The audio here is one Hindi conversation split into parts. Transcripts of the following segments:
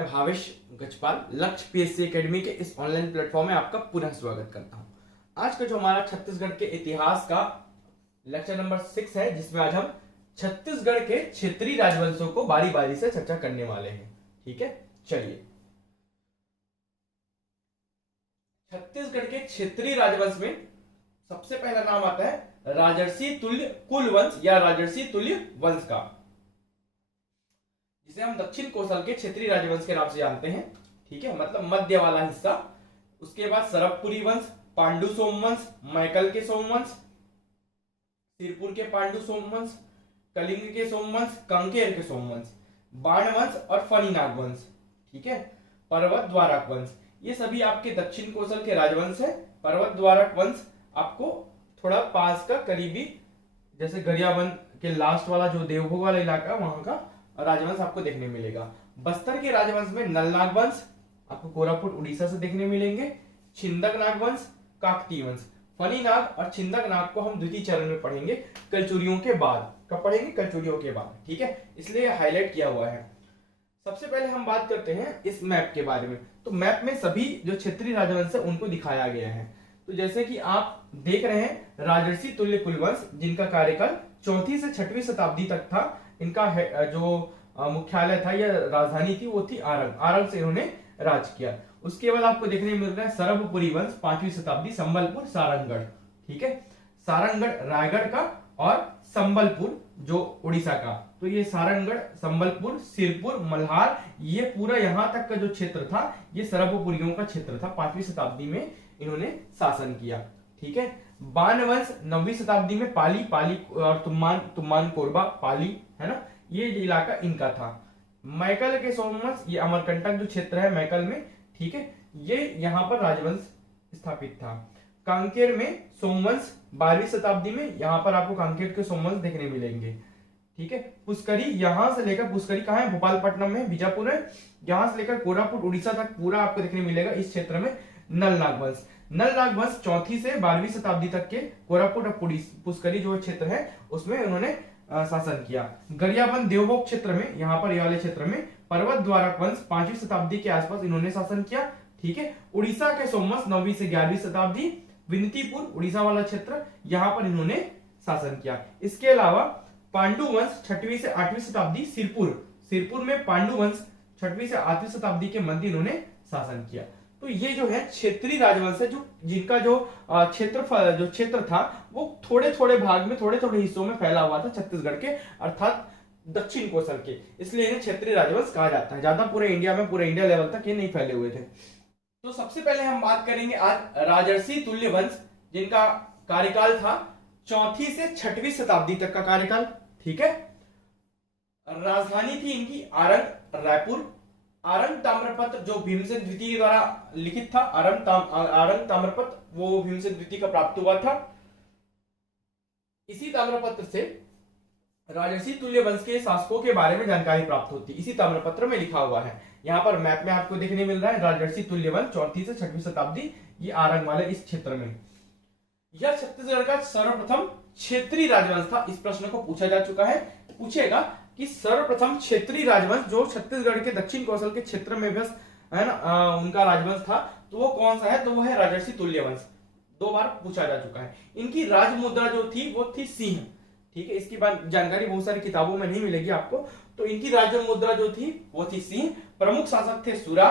मैं भावेश गजपाल लक्ष्य पीएससी एकेडमी के इस ऑनलाइन प्लेटफॉर्म में आपका पुनः स्वागत करता हूं। आज का जो हमारा छत्तीसगढ़ के इतिहास का लेक्चर नंबर 6 है, जिसमें आज हम छत्तीसगढ़ के क्षेत्रीय राजवंशों को बारी बारी से चर्चा करने वाले हैं। ठीक है, चलिए। छत्तीसगढ़ के क्षेत्रीय राजवंश में सबसे पहला नाम आता है राजर्षि तुल्य कुलवंश या राजर्षि तुल्य वंश का, जिसे हम दक्षिण कोसल के क्षेत्रीय राजवंश के नाम से जानते हैं। ठीक है, मतलब मध्य वाला हिस्सा। उसके बाद सरबपुरी वंश, पांडु सोमवंश, मैकल के सोमवंश, सिरपुर के पांडु सोमवंश, कलिंग के सोमवंश, कंकेर के सोमवंश, बाणवंश और फणिनाग वंश। ठीक है, पर्वत द्वारक वंश, ये सभी आपके दक्षिण कोसल के राजवंश है। पर्वत द्वारक वंश आपको थोड़ा पास का करीबी, जैसे गरियाबंद के लास्ट वाला जो देवभोग वाला इलाका, वहां का राजवंश आपको देखने मिलेगा। बस्तर के राजवंश में नलनाग वंश आपको कोरापुट उड़ीसा से देखने मिलेंगे। छिंदक नाग वंश, काकती वंश। फणिनाग और छिंदक नाग को हम द्वितीय चरण में पढ़ेंगे, कलचुरियों के बाद। कब पढ़ेंगे? कलचुरियों के बाद। ठीक है, इसलिए हाईलाइट किया हुआ है। सबसे पहले हम बात करते हैं इस मैप के बारे में। तो मैप में सभी जो क्षेत्रीय राजवंश है उनको दिखाया गया है। तो जैसे कि आप देख रहे हैं, राजर्षि तुल्य कुलवंश, जिनका कार्यकाल 4वीं से 6वीं शताब्दी तक था। इनका जो मुख्यालय था या राजधानी थी वो थी आरंग। आरंग से इन्होंने राज किया। उसके बाद आपको देखने मिल रहा है सरबपुरी वंश, 5वीं शताब्दी, संबलपुर, सारंगगढ़। ठीक है, सारंगगढ़ रायगढ़ का और संबलपुर जो उड़ीसा का। तो ये सारंगगढ़, संबलपुर, सिरपुर, मल्हार, ये पूरा यहां तक का जो क्षेत्र था ये सरबपुरियों का क्षेत्र था। 5वीं शताब्दी में इन्होंने शासन किया। ठीक है, बाणवंश 9वीं शताब्दी में पाली और तुम्मान कोरबा पाली, है ना, ये इलाका इनका था। मैकल के सोमवंश, ये अमरकंटक जो क्षेत्र है मैकल में, ठीक है, ये यहां पर राजवंश स्थापित था। कांकेर में सोमवंश 12वीं शताब्दी में, यहां पर आपको कांकेर के सोमवंश देखने मिलेंगे। ठीक है, पुष्करी, यहां से लेकर पुष्करी कहां है? भोपालपट्टनम में, बीजापुर है। यहां से लेकर कोरापुट उड़ीसा तक पूरा आपको देखने मिलेगा इस क्षेत्र में नलनाग वंश। नलनाग वंश 4वीं से 12वीं शताब्दी तक के कोरापुट और पुष्करी जो क्षेत्र है उसमें उन्होंने शासन किया। गरियाबंद देवभोग क्षेत्र में, यहाँ पर ये वाले क्षेत्र में पर्वत द्वारक वंश 5वीं शताब्दी के आसपास इन्होंने शासन किया। ठीक है, उड़ीसा के सोमवंश 9वीं से 11वीं शताब्दी, विनतीपुर उड़ीसा वाला क्षेत्र, यहाँ पर इन्होंने शासन किया। इसके अलावा पांडु वंश 6वीं से 8वीं शताब्दी, सिरपुर में पांडु वंश 6वीं से 8वीं शताब्दी के मध्य इन्होंने शासन किया। तो ये जो है क्षेत्रीय राजवंश है, जो जिनका जो क्षेत्र था वो थोड़े थोड़े भाग में, थोड़े थोड़े हिस्सों में फैला हुआ था छत्तीसगढ़ के, अर्थात दक्षिण कोसल के। इसलिए इन्हें क्षेत्रीय राजवंश कहा जाता है। ज्यादा पूरे इंडिया में, पूरे इंडिया लेवल तक ये नहीं फैले हुए थे। तो सबसे पहले हम बात करेंगे आज राजर्षि तुल्य वंश, जिनका कार्यकाल था 4वीं से 6वीं शताब्दी तक का कार्यकाल। ठीक है, राजधानी थी इनकी आरंग, रायपुर। आरंग ताम्रपत्र जो भीमसेन द्वितीय द्वारा लिखित था, आरंग ताम्रपत्र वो भीमसेन द्वितीय का प्राप्त हुआ था। इसी ताम्रपत्र से राजर्षि तुल्य वंश के शासकों के बारे में जानकारी प्राप्त होती, इसी ताम्रपत्र में लिखा हुआ है। यहाँ पर मैप में आपको देखने मिल रहा है राजर्षि तुल्य वंश 4वीं से 6वीं शताब्दी, ये आरंग वाले इस क्षेत्र में। यह छत्तीसगढ़ का सर्वप्रथम क्षेत्रीय राजवंश था। इस प्रश्न को पूछा जा चुका है, पूछेगा कि सर्वप्रथम क्षेत्रीय राजवंश जो छत्तीसगढ़ के दक्षिण कौशल के क्षेत्र में बस है ना, उनका राजवंश था, तो वो कौन सा है? तो वो है राजर्षि तुल्य वंश। 2 बार पूछा जा चुका है। इनकी राजमुद्रा जो थी वो थी सिंह। ठीक है, इसकी बात जानकारी बहुत सारी किताबों में नहीं मिलेगी आपको। तो इनकी राजमुद्रा जो थी वो थी सिंह। प्रमुख शासक थे सुरा,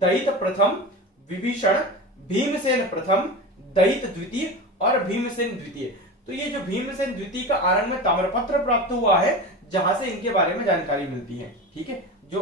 दयित प्रथम, विभीषण, भीमसेन प्रथम, दयित द्वितीय और भीमसेन द्वितीय। तो ये जो भीमसेन द्वितीय का आरंग में ताम्रपत्र प्राप्त हुआ है, जहां से इनके बारे में जानकारी मिलती है। ठीक है, जो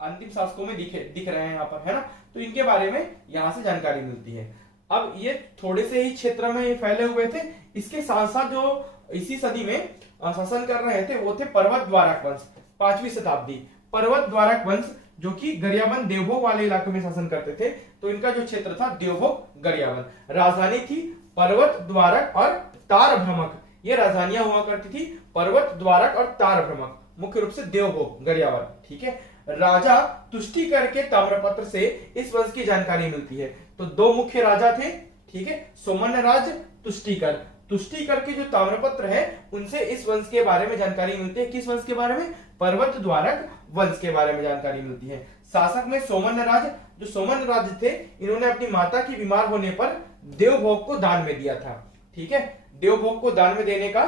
अंतिम शासकों में दिख रहे हैं यहाँ पर, है ना, तो इनके बारे में यहां से जानकारी मिलती है। अब ये थोड़े से ही क्षेत्र में फैले हुए थे। इसके साथ साथ जो इसी सदी में शासन कर रहे थे वो थे पर्वत द्वारक वंश, 5वीं शताब्दी। पर्वत द्वारक वंश जो कि गरियाबंद देवभोग वाले इलाके में शासन करते थे। तो इनका जो क्षेत्र था देवभोग, गरियाबंद। राजधानी थी पर्वत द्वारक और तार भ्रमक, ये राजधानियां हुआ करती थी, पर्वत द्वारक और तार भ्रमक, मुख्य रूप से देवभोग, गरियाबंद। ठीक है, राजा तुष्टिकर के ताम्रपत्र से इस वंश की जानकारी मिलती है। तो 2 मुख्य राजा थे। ठीक है, सोमन राज, तुष्टिकर। तुष्टिकर के जो ताम्रपत्र है उनसे इस वंश के बारे में जानकारी मिलती है। किस वंश के बारे में? पर्वत द्वारक वंश के बारे में जानकारी मिलती है। शासक में सोमन राज, जो सोमन राज थे इन्होंने अपनी माता की बीमार होने पर देवभोग को दान में दिया था। ठीक है, देवभोग को दान में देने का,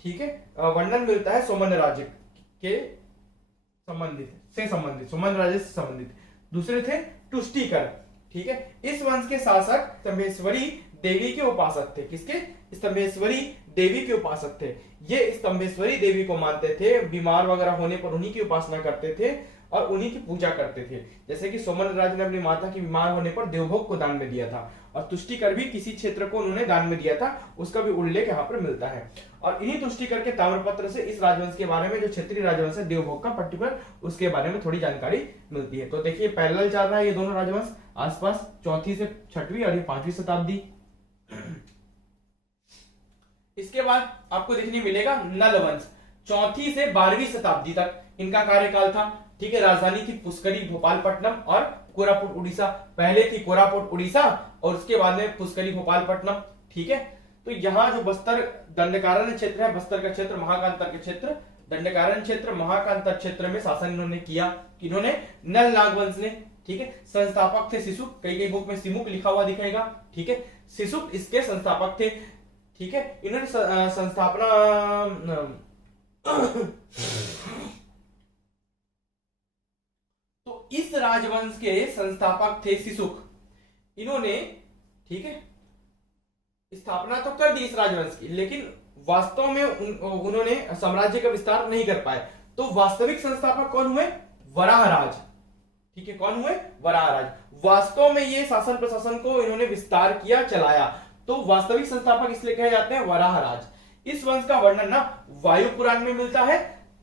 ठीक है, वर्णन मिलता है सोमन राज के संबंधित सोमन राजे से संबंधित। दूसरे थे तुष्टिकर। ठीक है, इस वंश के शासक स्तंभेश्वरी देवी के उपासक थे। किसके? स्तंभेश्वरी देवी के उपासक थे। ये स्तंभेश्वरी देवी को मानते थे, बीमार वगैरह होने पर उन्हीं की उपासना करते थे और उन्हीं की पूजा करते थे। जैसे कि सोमन राज ने अपनी माता की बीमार होने पर देवभोग को दान में दिया था, और तुष्टिकर भी किसी क्षेत्र को उन्होंने दान में दिया था, उसका भी उल्लेख यहाँ पर मिलता है। और इन्हीं तुष्टिकर के ताम्रपत्र से इस राजवंश के बारे में, जो क्षेत्रीय राजवंश है देवभोग का पर्टिकुलर, उसके बारे में थोड़ी जानकारी मिलती है। तो देखिए पैरेलल चल रहा है ये दोनों राजवंश, आसपास 4वीं से 6वीं और ये 5वीं शताब्दी। इसके बाद आपको देखने मिलेगा नल वंश, 4वीं से 12वीं शताब्दी तक इनका कार्यकाल था। ठीक है, राजधानी थी पुष्करी भोपालपट्टनम और कोरापुट उड़ीसा। पहले थी कोरापुट उड़ीसा और उसके बाद में पुष्करी भोपालपट्टनम। ठीक है, तो यहाँ जो बस्तर दंडकारण्य क्षेत्र है, बस्तर का क्षेत्र, महाकांतर के क्षेत्र, दंडकारण्य क्षेत्र, महाकांतर क्षेत्र में शासन इन्होंने किया। इन्होंने नल नागवंश ने। ठीक है, संस्थापक थे सिसुक, कई बुक में सिमुक लिखा हुआ दिखेगा। ठीक है, सिसुक इसके संस्थापक थे। ठीक है, इन्होंने संस्थापना तो इस राजवंश के संस्थापक थे सिसुक। इन्होंने, ठीक है, स्थापना तो कर दी इस राजवंश की, लेकिन वास्तव में उन्होंने साम्राज्य का विस्तार नहीं कर पाए। तो वास्तविक संस्थापक कौन हुए? वराहराज। ठीक है, कौन हुए? वराहराज। वास्तव में ये शासन प्रशासन को इन्होंने विस्तार किया, चलाया, तो वास्तविक संस्थापक इसलिए कहे जाते हैं वराहराज। इस वंश का वर्णन ना वायु पुराण में मिलता है।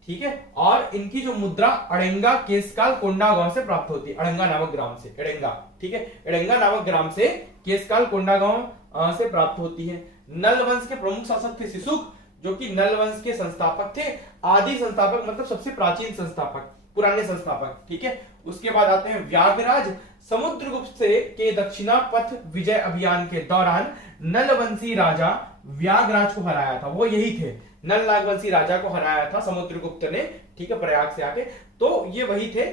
ठीक है, और इनकी जो मुद्रा अड़ेंगा केसकाल कोंडा गांव से प्राप्त होती है, अड़ंगा नामक ग्राम से, अड़ेंगा। ठीक है, अड़ेंगा नामक ग्राम से केसकाल कोंडा गांव से प्राप्त होती है। नल वंश के प्रमुख शासक थे सिसुक, जो कि नल वंश के संस्थापक थे, आदि संस्थापक, मतलब सबसे प्राचीन संस्थापक, पुराने संस्थापक। ठीक है, उसके बाद आते हैं व्याघराज। समुद्रगुप्त से के दक्षिणापथ विजय अभियान के दौरान नलवंशी राजा व्याघराज को हराया था। वो यही थे, नल नागवंशी राजा को हराया था समुद्रगुप्त ने। ठीक है, प्रयाग से आके, तो ये वही थे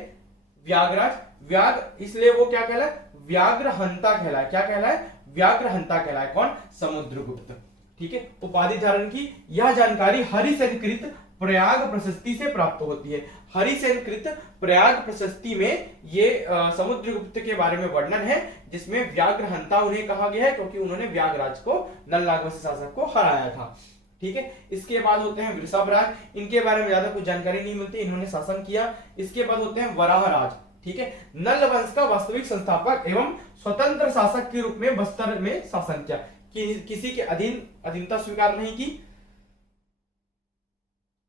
व्याघराज। व्याघ इसलिए वो क्या कहलाए? व्याघ्रहंता कहलाए। क्या कहलाए? व्याघ्रहंता कहलाए। कौन? समुद्रगुप्त। ठीक है, उपाधि धारण की यह जानकारी हरिसेनकृत प्रयाग प्रशस्ति से प्राप्त होती है। हरिसेनकृत प्रयाग प्रशस्ति में ये समुद्रगुप्त के बारे में वर्णन है, जिसमें व्याघ्रहंता उन्हें कहा गया है, क्योंकि उन्होंने व्याघराज को, नल नागवंशी शासक को हराया था। ठीक है, इसके बाद होते हैं वृषभराज। इनके बारे में ज्यादा कुछ जानकारी नहीं मिलती, इन्होंने शासन किया। इसके बाद होते हैं वराहराज। ठीक है, नल वंश का वास्तविक संस्थापक एवं स्वतंत्र शासक के रूप में बस्तर में शासन किया, किसी के अधीनता स्वीकार नहीं की।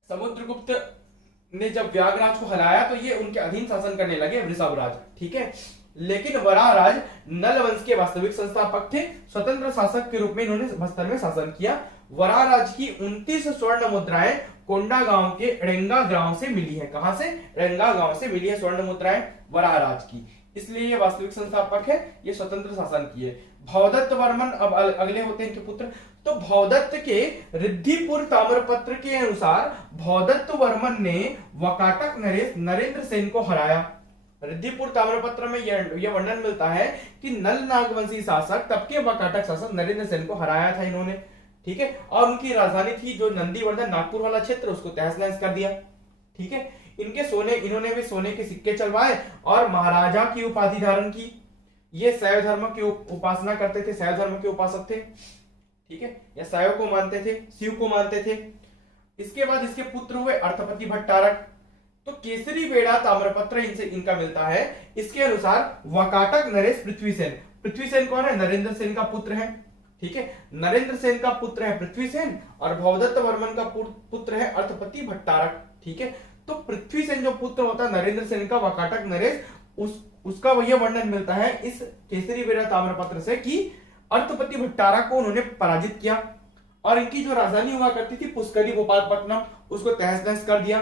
समुद्रगुप्त ने जब व्याघराज को हराया तो ये उनके अधीन शासन करने लगे वृषभराज। ठीक है, लेकिन वराहराज नल वंश के वास्तविक संस्थापक थे, स्वतंत्र शासक के रूप में इन्होंने बस्तर में शासन किया। वराहराज की 29 स्वर्ण मुद्राएं कोंडा गांव के अड़ेंगा गांव से मिली है। कहां से? अड़ेंगा गांव से मिली है स्वर्ण मुद्राएं वराहराज की, इसलिए ये वास्तविक संस्थापक है, ये स्वतंत्र शासन किए। भवदत्त वर्मन अब अगले होते हैं इनके पुत्र। तो भवदत्त के रिद्धिपुर ताम्रपत्र के अनुसार भवदत्त वर्मन ने वकाटक नरेश नरेंद्र सेन को हराया। रिद्धिपुर ताम्रपत्र में यह वर्णन मिलता है कि नल नागवंशी शासक तब के वकाटक शासक नरेंद्र सेन को हराया था इन्होंने। ठीक है, और उनकी राजधानी थी जो नंदीवर्धन नागपुर वाला क्षेत्र, उसको तहस नहस कर दिया। ठीक है, इन्होंने भी सोने के सिक्के चलवाए और महाराजा की उपाधि धारण की। ये शैव धर्म की उपासना करते थे, शैव धर्म के उपासक थे। ठीक है, या शैव को मानते थे, शिव को मानते थे। इसके बाद इसके पुत्र हुए अर्थपति भट्टारक। तो केसरी बेड़ा ताम्रपत्र इनसे इनका मिलता है। इसके अनुसार वकाटक नरेश पृथ्वीसेन। पृथ्वीसेन कौन है? नरेंद्र सेन का पुत्र है। ठीक है, नरेंद्र सेन का पुत्र है पृथ्वीसेन और भवदत्त वर्मन का पुत्र है अर्थपति भट्टारक। ठीक है, तो पृथ्वीसेन जो पुत्र होता है नरेंद्र सेन का, वकाटक नरेश, उसका यह वर्णन मिलता है इस केसरी बेड़ा ताम्रपत्र से कि अर्थपति भट्टारक को उन्होंने पराजित किया और इनकी जो राजधानी हुआ करती थी पुष्करी भोपालपट्टनम, उसको तहस नहस कर दिया।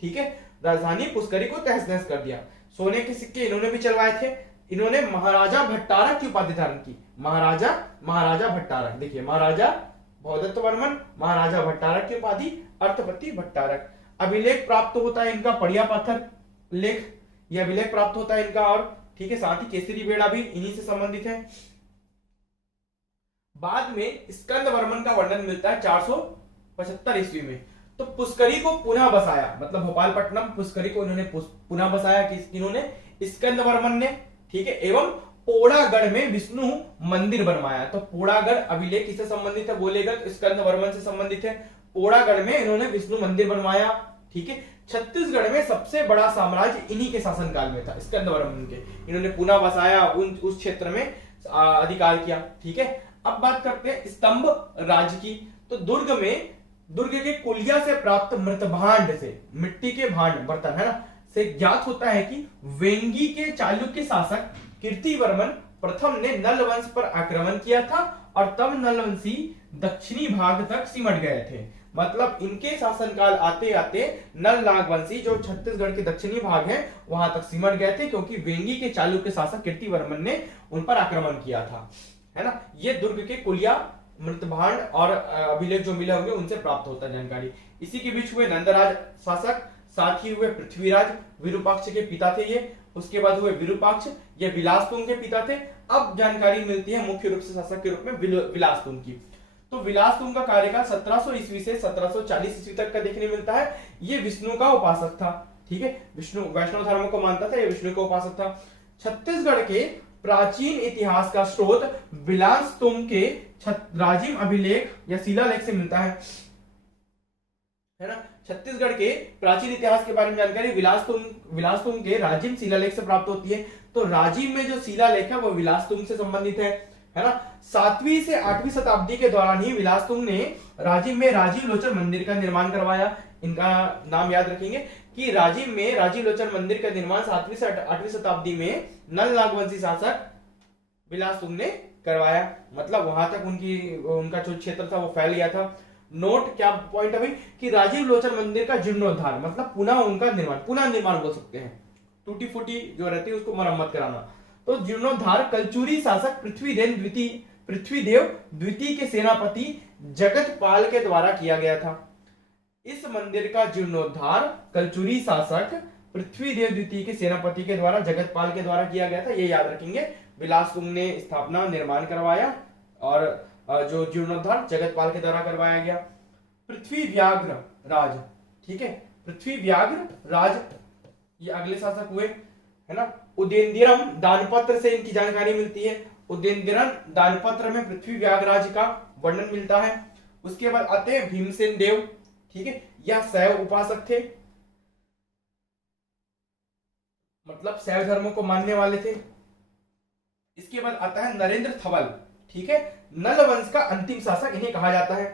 ठीक है, राजधानी पुष्करी को तहस नहस कर दिया। सोने के सिक्के इन्होंने भी चलवाए थे। इन्होंने महाराजा भट्टारक की उपाधि धारण की। महाराजा भट्टारक। देखिए, महाराजा भवदत्त वर्मन, महाराजा भट्टारक की उपाधि, अर्थपति भट्टारक। अभिलेख प्राप्त होता है इनका पड़िया पत्थर लेख, ये अभिलेख प्राप्त होता है इनका। और ठीक है, साथ ही केसरी बेड़ा भी इन्हीं से संबंधित है। बाद में स्कंद वर्मन का वर्णन मिलता है 475 ईस्वी में। तो पुष्करी को पुनः बसाया, मतलब भोपालपट्टनम पुष्करी को इन्होंने पुनः बसाया किन्होंने, स्कंद वर्मन ने। ठीक है, एवं पोड़ागढ़ में विष्णु मंदिर बनवाया। तो पोड़ागढ़ अभिलेख किससे संबंधित है बोलेगा तो स्कंद वर्मन से संबंधित है। पोड़ागढ़ में इन्होंने विष्णु मंदिर बनवाया। ठीक है, छत्तीसगढ़ में सबसे बड़ा साम्राज्य इन्हीं के शासनकाल में था, स्कंद वर्मन के। इन्होंने पुनः बसाया, उस क्षेत्र में अधिकार किया। ठीक है, अब बात करते हैं स्तंभ राज्य की। तो दुर्ग के कुलिया से प्राप्त मृत भांड से, मिट्टी के भांड बर्तन है ना, से ज्ञात होता है कि वेंगी के चालुक्य शासक कीर्तिवर्मन प्रथम ने नल वंश पर आक्रमण किया था और तब नलवंशी दक्षिणी भाग तक सिमट गए थे। मतलब इनके शासनकाल आते आते नल नागवंशी जो छत्तीसगढ़ के दक्षिणी भाग है वहां तक सिमट गए थे, क्योंकि वेंगी के चालुक्य शासक कीर्तिवर्मन ने उन पर आक्रमण किया था, है ना। ये दुर्ग के कुलिया, मृतभांड और अभिलेख जो मिले होंगे उनसे प्राप्त होता है जानकारी। इसी के बीच हुए नंदराज शासक, साथ ही हुए पृथ्वीराज, विरूपाक्ष के पिता थे ये। उसके बाद हुए विरूपाक्ष, ये विलासतुंग के पिता थे। अब जानकारी मिलती है मुख्य रूप से शासक के रूप में विलासतुंग की। तो विलासतुंग का कार्यकाल 1700 ईस्वी से 1740 ईस्वी तक का देखने मिलता है। ये विष्णु का उपासक था। ठीक है, विष्णु वैष्णव धर्म को मानता था, ये विष्णु का उपासक था। छत्तीसगढ़ के प्राचीन इतिहास का स्रोत विलासतुंग के राजिम अभिलेख या शिलालेख से मिलता है ना। छत्तीसगढ़ के प्राचीन इतिहास के बारे में जानकारी विलासतुंग के राजिम शिलालेख से प्राप्त होती है। तो राजिम में जो शिलालेख है वो विलासतुंग से संबंधित है ना। 7वीं से 8वीं शताब्दी के दौरान ही विलासतुंग ने राजिम में राजीव लोचन मंदिर का निर्माण करवाया। इनका नाम याद रखेंगे कि राजिम में राजीव लोचन मंदिर का निर्माण 7वीं से 8वीं शताब्दी में नल नागवंशी शासक विलासतुंग ने करवाया। मतलब वहां तक उनका जो क्षेत्र था वो फैल गया था। नोट क्या पॉइंट अभी कि राजीव लोचन मंदिर का जीर्णोद्धार, मतलब पुनः निर्माण बोल सकते हैं, टूटी फूटी जो रहती है उसको मरम्मत कराना। तो जीर्णोद्धार कलचुरी शासक पृथ्वीदेव द्वितीय के सेनापति जगतपाल के द्वारा किया गया था। इस मंदिर का जीर्णोद्धार कलचुरी शासक पृथ्वीदेव द्वितीय के सेनापति के द्वारा जगतपाल के द्वारा किया गया था, ये याद रखेंगे। विलासतुंग ने स्थापना निर्माण करवाया और जो जीर्णोद्धार जगतपाल के द्वारा करवाया गया। पृथ्वी व्याघ्र राज, ठीक है, पृथ्वी व्याघ्र राज ये अगले शासक हुए, है ना। उदयनदिरम दानपत्र से इनकी जानकारी मिलती है। उदयनदिरम दानपत्र में पृथ्वी व्याघ्र राज का वर्णन मिलता है। उसके बाद आते हैं भीमसेन देव, ठीक है, यह शैव उपासक थे, मतलब शैव धर्म को मानने वाले थे। इसके बाद आता है नरेंद्र थवल, ठीक है, नल वंश का अंतिम शासक इन्हें कहा जाता है।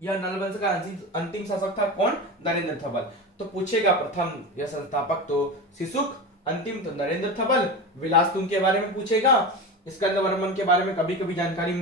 यह नल वंश का अंतिम शासक था कौन? नरेंद्र थवल। तो पूछेगा प्रथम यह संस्थापक तो शिशुक, अंतिम तो नरेंद्र थवल। विलासतुंग के बारे में पूछेगा, स्कंद वर्मन के बारे में कभी कभी जानकारी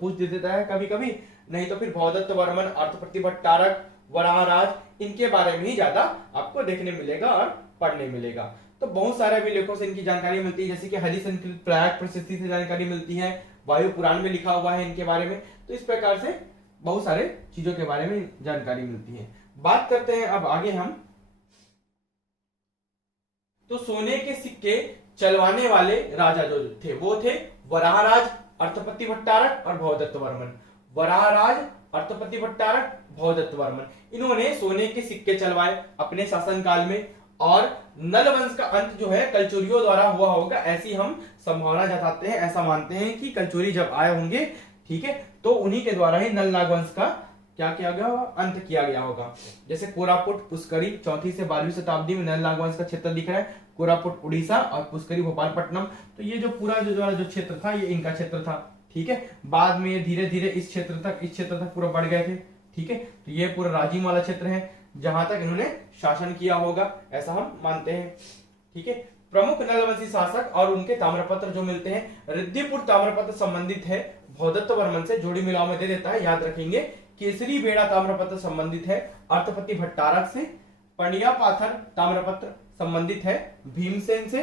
पूछ देता है, कभी कभी नहीं तो फिर भौदत्त वर्मन, अर्थप्रति भट्टारक, वराहराज, इनके बारे में ही ज्यादा आपको देखने मिलेगा और पढ़ने मिलेगा। तो बहुत सारे अभिलेखों से इनकी जानकारी मिलती है, जैसे कि हरिशंकृत प्रयाग प्रसिद्धि से जानकारी मिलती है, वायु पुराण में लिखा हुआ है इनके बारे में। तो इस प्रकार से बहुत सारे चीजों के बारे में जानकारी मिलती है। बात करते हैं अब आगे हम, तो सोने के सिक्के चलवाने वाले राजा जो थे वो थे वराहराज, अर्थपति भट्टारक और भौदत्त वर्मन। वराहराज, अर्थपति भट्टारक, भौदत्त वर्मन, इन्होंने सोने के सिक्के चलवाए अपने शासनकाल में। और नल वंश का अंत जो है कलचुरियों द्वारा हुआ होगा, ऐसी हम संभावना जताते हैं, ऐसा मानते हैं कि कलचुरी जब आए होंगे, ठीक है, तो उन्हीं के द्वारा ही नल नाग वंश का क्या किया गया होगा? अंत किया गया होगा। जैसे कोरापुट, पुष्करी 4वीं से 12वीं शताब्दी में नल नाग वंश का क्षेत्र दिख रहा है, कोरापुट उड़ीसा और पुष्करी भोपालपट्टनम। तो ये जो पूरा जो क्षेत्र था ये इनका क्षेत्र था, ठीक है। बाद में धीरे धीरे इस क्षेत्र तक पूरा बढ़ गए थे, ठीक है। तो ये पूरा राजिम वाला क्षेत्र है जहां तक इन्होंने शासन किया होगा, ऐसा हम मानते हैं, ठीक है। प्रमुख नलवंशी शासक और उनके ताम्रपत्र जो मिलते हैं, रिद्धिपुर ताम्रपत्र संबंधित है भौदत्त वर्मन से, जोड़ी मिलाओ में दे देता है, याद रखेंगे। केसरी बेड़ा ताम्रपत्र संबंधित है अर्थपति भट्टारक से। पंडिया पाथर ताम्रपत्र संबंधित है भीमसेन से।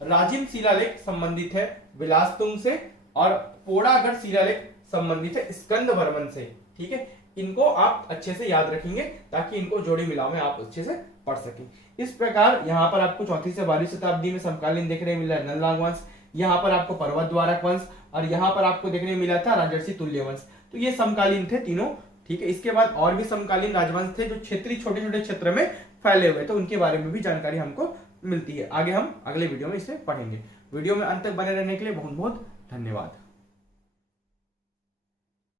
राजिम शिलालेख संबंधित है विलासतुंग से। और पोड़ागढ़ शिलालेख संबंधित है स्कंद वर्मन से, ठीक है, इनको आप अच्छे से याद रखेंगे ताकि इनको जोड़ी मिलाओ में आप अच्छे से पढ़ सकें। इस प्रकार यहाँ पर आपको 4वीं से 12वीं शताब्दी में समकालीन देखने मिला है नलनाग वंश, यहाँ पर आपको पर्वत द्वारक वंश, और यहाँ पर आपको देखने मिला था राजर्षि तुल्य वंश। तो ये समकालीन थे तीनों, ठीक है। इसके बाद और भी समकालीन राजवंश थे जो क्षेत्रीय छोटे छोटे क्षेत्र में फैले हुए, तो उनके बारे में भी जानकारी हमको मिलती है। आगे हम अगले वीडियो में इसे पढ़ेंगे। वीडियो में अंत तक बने रहने के लिए बहुत बहुत धन्यवाद।